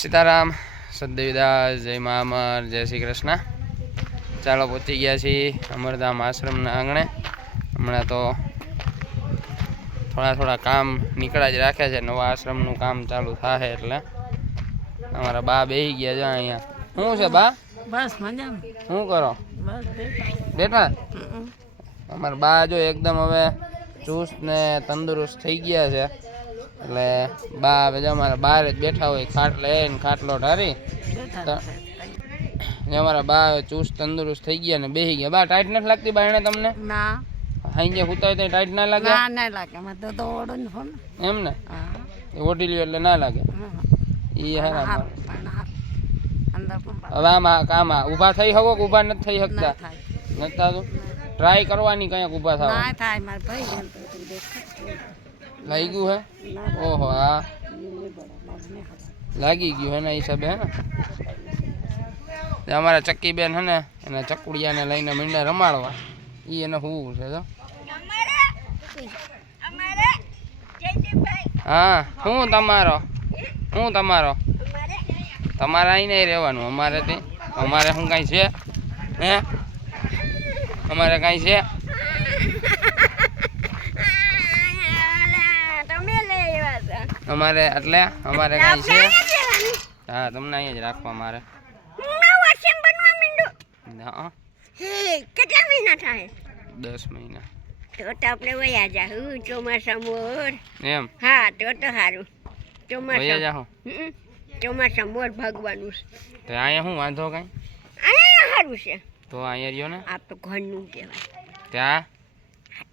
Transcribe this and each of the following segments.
સીતારામ, સદદેવીદાસ, જય મા અમર, જય શ્રી કૃષ્ણ। ચાલો પહોંચી ગયા છીએ અમરધામ આશ્રમના આંગણે। હમણાં તો થોડા કામ નીકળ્યા જ રાખે છે, નવા આશ્રમનું કામ ચાલુ થાય એટલે અમારા બા બેસી ગયા છે અહીંયા। શું છે બા? બસ મજામાં। શું કરો? બસ બેઠા? અમારા બા જો એકદમ હવે ચુસ્ત ને તંદુરસ્ત થઈ ગયા છે એટલે બા હવે અમારા બહાર જ બેઠા હોય, ખાટલો ઢારી અમારા બા હવે ચુસ્ત તંદુરસ્ત થઈ ગયા ને બેસી ગયા। બા ટાઈટ નથી લાગતી બા એને તમને? ના હાઈ હુતા હોય તો ટાઈટ ના લાગે? ના લાગે, તો ઓળો ને ફોન એમ ને ઓઢી લ્યો એટલે ના લાગે એ હેરા। હવે આમાં ઊભા થઈ શકો કે ઊભા નથી થઈ શકતા? નથી થતું? ટ્રાય કરવાની કંઈક ઊભા થવા લાગી ગયું હે? ઓહો હા લાગી ગયું એના હિસાબે હે ને। અમારા ચક્કી બેન હે ને એના ચકુડિયાને લઈને મીંડા રમાડવા, એ એને હું છે તો હા શું તમારો તમારે અહીં નહીં રહેવાનું, અમારે શું કાંઈ છે હે? અમારે કાંઈ છે? અમારે એટલે અમારે કાંઈ છે? હા તમને અહીંયા જ રાખવા મારે। કેટલા મહિના થાય? 10 મહિના। તો આપણે વયા જાહું ચોમાસા એમ? હા તો સારું વયા જાહો? ચોમાસા મોર ભાગવાનું તો અહીંયા શું વાંધો કાંઈ? અહીંયા સારું છે તો અહીંયા રહ્યો ને, આ તો ઘરનું કહેવાય। ત્યાં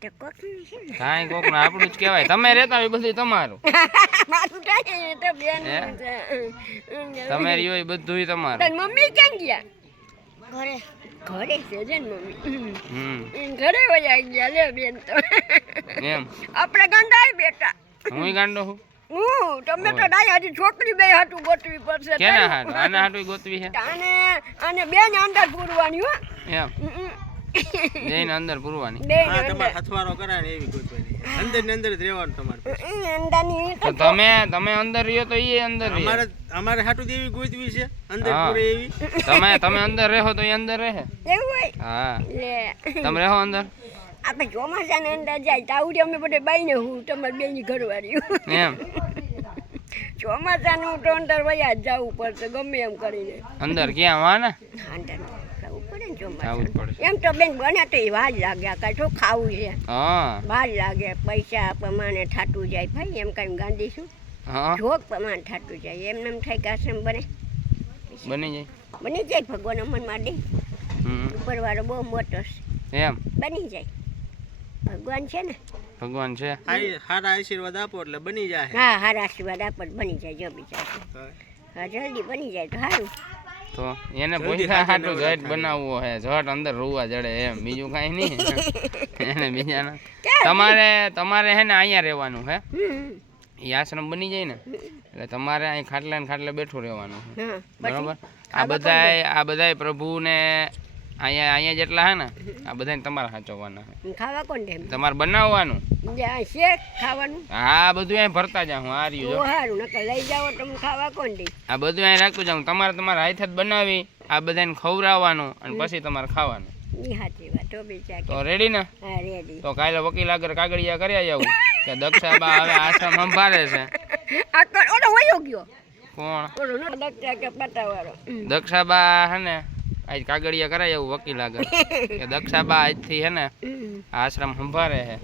તો કોકનું છે ને, કાંઈ કોક આપણું જ કહેવાય। તમે રહેતા હોય બધું તમારું, મારું કાંઈ તો બેનનું છે। તમે રહ્યો એ બધું તમારું। તારી મમ્મી ક્યાં ગયા? ઘરે છે ને મમ્મી, ઘરે વયા ગયા લે બેન તો એમ? આપણે ગંધાઈ બેટા। હું ગાંડો છું? તમે તો ડાય હજી છોકરી બે હાટું ગોતવી પડશે। કેના હાટું? આના હાટું ગોતવી છે? અને બેન અંદર પૂરવાની હો એમ? જઈને અંદર પૂરવાની? તમારે હથવારો કરાય ને એવી ગોતવાની, અંદર ને અંદર જ રહેવાનું તમારે। તો તમે અંદર રહ્યો તો એ અંદર રહ્યો? અમારે હાટું એવી ગોતવી છે અંદર પૂરે એવી। તમે અંદર રહો તો એ અંદર રહે? એવું હોય? હા લે તમે રહો અંદર? આપણે ચોમાસાની અંદર જાય તો આવડી અમે બધે બાઈને હું તમારી બેની ઘરવાળી એમ? ચોમાસાનું તો અંદર વયા જ જવું પડશે ગમે એમ કરીને। અંદર ક્યાં વા ને અંદર જવું પડે ને જવું જ ચોમાસા પડે। એમ તો બેન બને તો એ વાર લાગે, આ કાંઈ શું ખાવું છે હા વાર લાગે, પૈસા પ્રમાણે થાતું જાય ભાઈ, એમ કાંઈ ગાંધી છું હા જોગ પ્રમાણે થાતું જાય, એમને એમ થાય કે આશ્રમ બની બની જાય ભગવાન અમનમાં દે, જાય। ઉપરવાળો બહુ મોટો છે, એમ બની જાય ભગવાન છે ને। ભગવાન છે? સારા આશીર્વાદ આપો એટલે બની જાય। હા હારા આશીર્વાદ આપો બની જાય, જો બિચાર હા જલ્દી બની જાય તો સારું। તો એને પૈસા હાટું જટ બનાવવો હે, જટ અંદર રૂવા જડે એમ, બીજું કાંઈ નહીં એને બીજાના। તમારે હે ને અહીંયા રહેવાનું હે, એ આશ્રમ બની જાય ને એટલે તમારે અહીં ખાટલે બેઠું રહેવાનું છે, બરોબર? આ બધાય પ્રભુને અહીંયા જેટલા હે ને આ બધાને તમારે સાચવવાના છે। ખાવા કોણ દે? તમારે બનાવવાનું છે ખાવાનું? હા બધું અહીં ભરતા જાઉં, આ રહ્યું સારું નકર લઈ જાઓ તમે ખાવા કોણ દે? આ બધું અહીં રાખતું જાઉં, તમારા હાથે જ બનાવી આ બધાને ખવડાવવાનું અને પછી તમારે ખાવાનું। સાચી વાત તો બિચાર તો રેડી ને? હા રેડી। તો કાલે વકીલ આગળ કાગળિયા કર્યા જાવું કે દક્ષાબા હવે આશ્રમ સંભાળે છે। ઓલો વયો ગયો કોણ? ઓલો દક્ષા કે પટાવાળો દક્ષાબા હે ને આજ કાગળિયા કરાય એવું વકીલ આગળ કે દક્ષાબા આજથી હે ને આશ્રમ સંભાળે છે,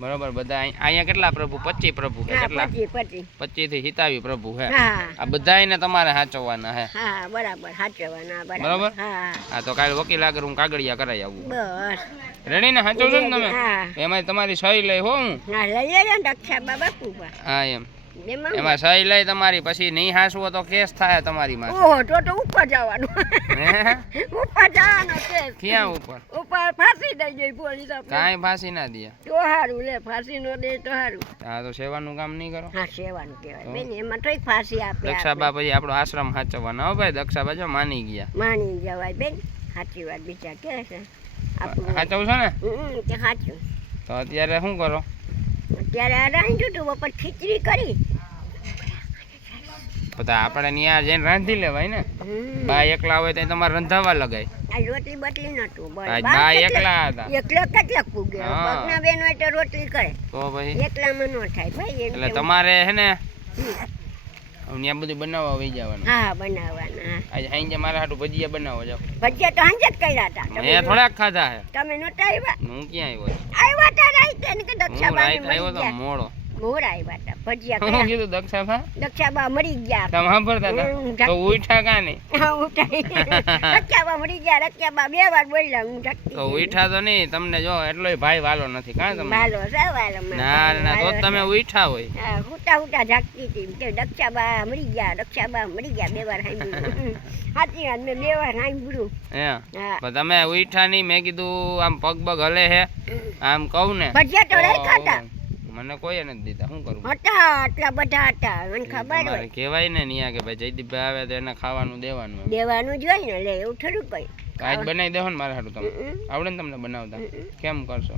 બરોબર? બધા અહીંયા કેટલા પ્રભુ? 25 પ્રભુ છે, કેટલા? 25 થી 27 પ્રભુ છે। આ બધાને તમારે સાચવવાના છે, હા બરાબર સાચવવાના, બરોબર? હા તો કાલે વકીલ આગળ હું કાગળિયા કરાઈ આવું, બસ રેડી ને? સાચવજો ને તમે? એમાં તમારી સહી લઈ હો હું? હા લઈ લેજો દક્ષાબા બાપુ। હા એમ એમાં સહી લઈ તમારી, પછી નહીં હાસવો તો કેસ થાય તમારી માં। ઓહો તો ઉપર જવાનું, ઉપર જવાનો કેસ। ક્યાં ઉપર? ઉપર ફાંસી દઈ જાય પોલીસ આપણે। કાંઈ ફાંસી ના દે તો સારું લે, ફાંસી નો દે તો સારું। હા તો સેવાનું કામ નહીં કરો? હા સેવાનું કહેવાય બેન, એમાં તો ફાંસી આપે। દક્ષાબા પછી આપણો આશ્રમ સાચવવાનો હો ભાઈ, દક્ષાબા જો માની ગયા, માની જવાય બેન, સાચી વાત બિચાર કે છે આપણું સાચવશો ને? કે સાચું। તો અત્યારે શું કરો? અત્યારે આ રાંધ્યું તું, બપોર ખીચડી કરી તો આપણે ત્યાં જઈને રાંધી લેવાય ને બા એકલા હોય તો તમારે રંધાવા લગાય આ રોટલી બટલી નતું આજ બા એકલા હતા એકલો કેટલા પૂગે હા. પગના બેન હોય તો રોટલી કરે તો પછી એકલામાં નો થાય ભાઈ એમ એટલે કેવું. તમારે હે ને ત્યાં બધું બનાવવા વહી જવાનું હા બનાવવાના આજે સાંજે મારા હાટું ભજીયા બનાવો જાઓ ભજીયા તો હાંજે જ કર્યા હતા મેં થોડાક ખાધા હે તમે નહોતા આવ્યા હું ક્યાં આવ્યો આવ્યા તા રાઈતે ને કે હું દક્ષાબાને રાઈત આવ્યો મરી તો ગયા મોડો મોર આવ્યા હતા ભજીયા હું કર્યા કીધું દક્ષાભા દક્ષાબા મરી ગયા તમે સાંભળતા હતા તો ઉઠા કા નહીં હા ઉઠાઈ દક્ષાબા મરી ગયા દક્ષાબા 2 વાર બોલ્યા હું ઢકતી તો ઉઠા તો નહીં તમને જો એટલોય ભાઈ વાલો નથી કાં તમે વાલો સવાલો ના ના તો જ તમે ઉઠા હોય હા હુટા હુટા જાગતી હતી કે દક્ષાબા મરી ગયા 2 વાર સાંભળ્યું સાચી વાત મેં 2 વાર સાંભળ્યું હે હા પણ તમે ઉઠા નહીં મેં કીધું આમ પગ પગ હલે હે આમ કહું ને ભજીયા તો રાખ્યા હતા મને કોઈ નથી દીધા શું કરું હતા આટલા બધા હતા મને ખબર તમારે હોય કહેવાય ને ન્યા કે ભાઈ જયદીપભાઈ આવે તો એને ખાવાનું દેવાનું એમ. દેવાનું જ હોય ને લે એવું થોડું કઈ તો આજ બનાવી દેવો ને મારા હાટું તમે આવડે ને તમને બનાવતા કેમ કરશો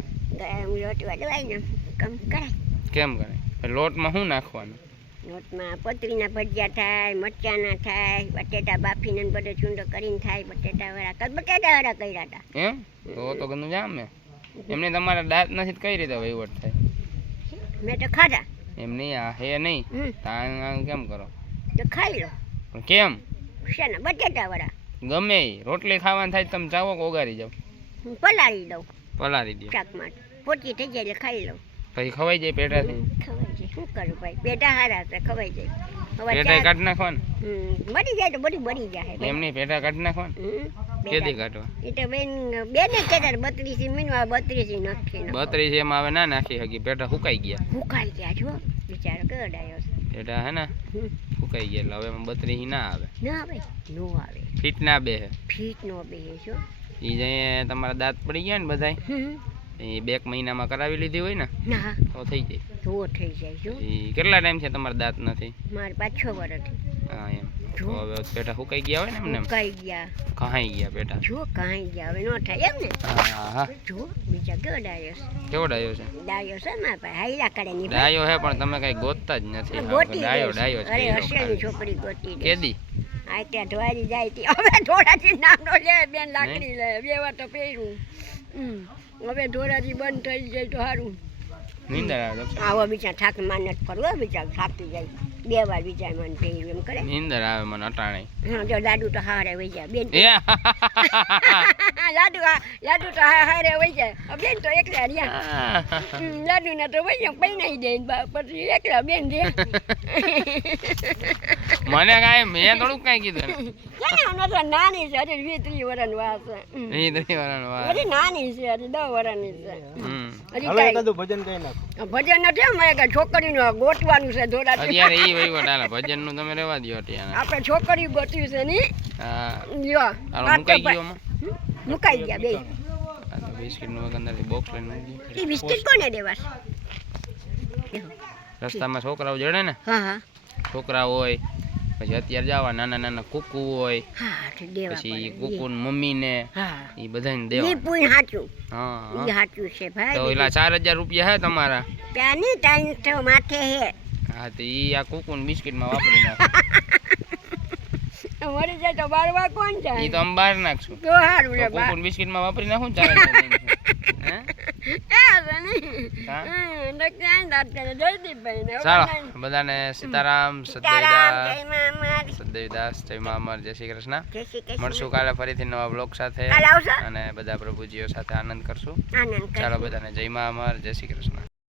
લોટવા દેવાય ને કમ કરાય કેમ કરે લોટમાં શું નાખવાનું લોટમાં પતરીના ભજીયા થાય મરચાના થાય બટેટા બાફીને ને બધો ચૂંડો કરીને થાય બટેટા વાળા કર્યા હતા એમ તો ગંદુ જામે એમને તમારા દાંત નથી તો કઈ રીતે વહીવટ થાય મેં તો ખાધા એમ નહીં આ હે નહીં તો આમ કેમ કરો તો ખાઈ લો પણ કેમ શેના બટેટા વાળા ગમે ઈ રોટલી ખાવાનું થાય તો તમે ચાવો કે ઓગારી જાવ હું પલાળી દઉં પલાળી દો શાકમાં પોચી થઈ જાય એટલે ખાઈ લઉં પછી ખવાઈ જાય પેટાથી ખવાઈ જાય શું કરું ભાઈ પેટા હારા છે ખવાઈ જાય હવે પેટા કાઢી નાખવાનું મરી જાય તો બધું બની જાય એમ નહીં પેટા કાઢી નાખવાનું કેદી કાઢવા એ તો બેને કહેતા 32 મિનિટ 32 નથી 32 એમાં આવે ના નાખી હકી પેટા સુકાઈ ગયા હુકાઈ ગયા છો બિચારો કડાયો પેટા હે ને સુકાઈ ગયા એટલે હવે એમાં 32 ના આવે ના આવે નો આવે ફીટ ના બે ફીટ નો બે છો ઈ જઈએ તમારા દાંત પડી ગયા ને બધાય એ 2 મહિનામાં કરાવી લીધી હોય ને ના તો થઈ જાય જો થઈ જાય છો ઈ કેટલા ટાઈમ છે તમારા દાંત નથી મારે 5-6 વર્ષથી હા એમ તો હવે પેટા સુકાઈ ગયા હોય ને એમને એમ હુકાઈ ગયા કહાઈ ગયા પેટા જો કાંઈ ગયા હવે નો થાય એમ ને હા હા જો બીજા કડાયો કેવો ડાયો છે ડાયો છે મારા પાસે હાઈલા કરે ની ડાયો હે પણ તમે કઈ ગોતતા જ નથી ગોતી ડાયો દઈશ. ડાયો અરે જ હસેલી છોકરી ગોતી દઈશ. કેદી આ ત્યાં ધોવારી જાય તી હવે ધોરાજી નામનો લે બેન લાકડી લે 2 વાર તો પહેર્યું હવે ધોરાજી બંધ થઈ જાય તો સારું નીંદર આવે તો આવો બીજા થાક માનત કરવો બીજા થાકી જાય 2 વાર બીજા મન પહેર્યું એમ કરે નીંદર આવે મને અટાણે હા જો લાડુ તો હારે વઈ જાય બેન એ લાડુ તો હારે વઈ જાય હવે બેન તો એકલા રહ્યા લાડુ ના તો વઈ જાય પૈણાઈ દે પછી એકલા બેન રે મને કાંઈ મેં થોડુંક કાંઈ કીધું ક્યાં તો નાની છે હજી 20-30 વર્ષની વાત છે એ દરી વાળાનો વાત હજી નાની છે હજી 10 વર્ષની છે હજી હવે કાંઈ એકાદું ભજન કઈ નાખ ભજન નથી અમારે કે છોકરીનું ગોતવાનું છે ધોરાજી અત્યારે ઈ વહીવટ હાલે ભજન નું તમે રેવા દો અત્યારે આપણે છોકરી ગોતવી છે ની હા લ્યો હાલો મુકાઈ ગયો માં મુકાઈ ગયા બે આ તો બિસ્કિટ નું અંદરથી બોક્સ લઈને મૂકી એ બિસ્કિટ કોને દેવાસ રસ્તામાં છોકરાઓ જડે ને હા હા છોકરા હોય પછી અત્યારે જવા નાના નાના કુકુ હોય હા તો દેવા પછી પડે કુકુ મમ્મી ને હા એ બધાને ઈ દેવા પૂઈ હાચું હા ઈ હાચું છે તો ભાઈ એલા 4000 રૂપિયા હે તમારા ત્યાંની ટાઈમ તો માથે હે હા તો ઈ આ કુકુ ને બિસ્કિટ માં વાપરી નાખો મરી જાય તો બારવા કોણ ઈ જાય તો અમે બહાર નાખશું તો હારું લે કુકુ ને બિસ્કિટ માં વાપરી નાખું ને 4000 હે હા? ચાલો બધાને સીતારામ સદદેવીદાસ જય મા અમર જય શ્રી કૃષ્ણ મળશું કાલે ફરીથી નવા બ્લોગ સાથે અને બધા પ્રભુજીઓ સાથે આનંદ કરશું ચાલો બધાને જય મા અમર જય શ્રી કૃષ્ણ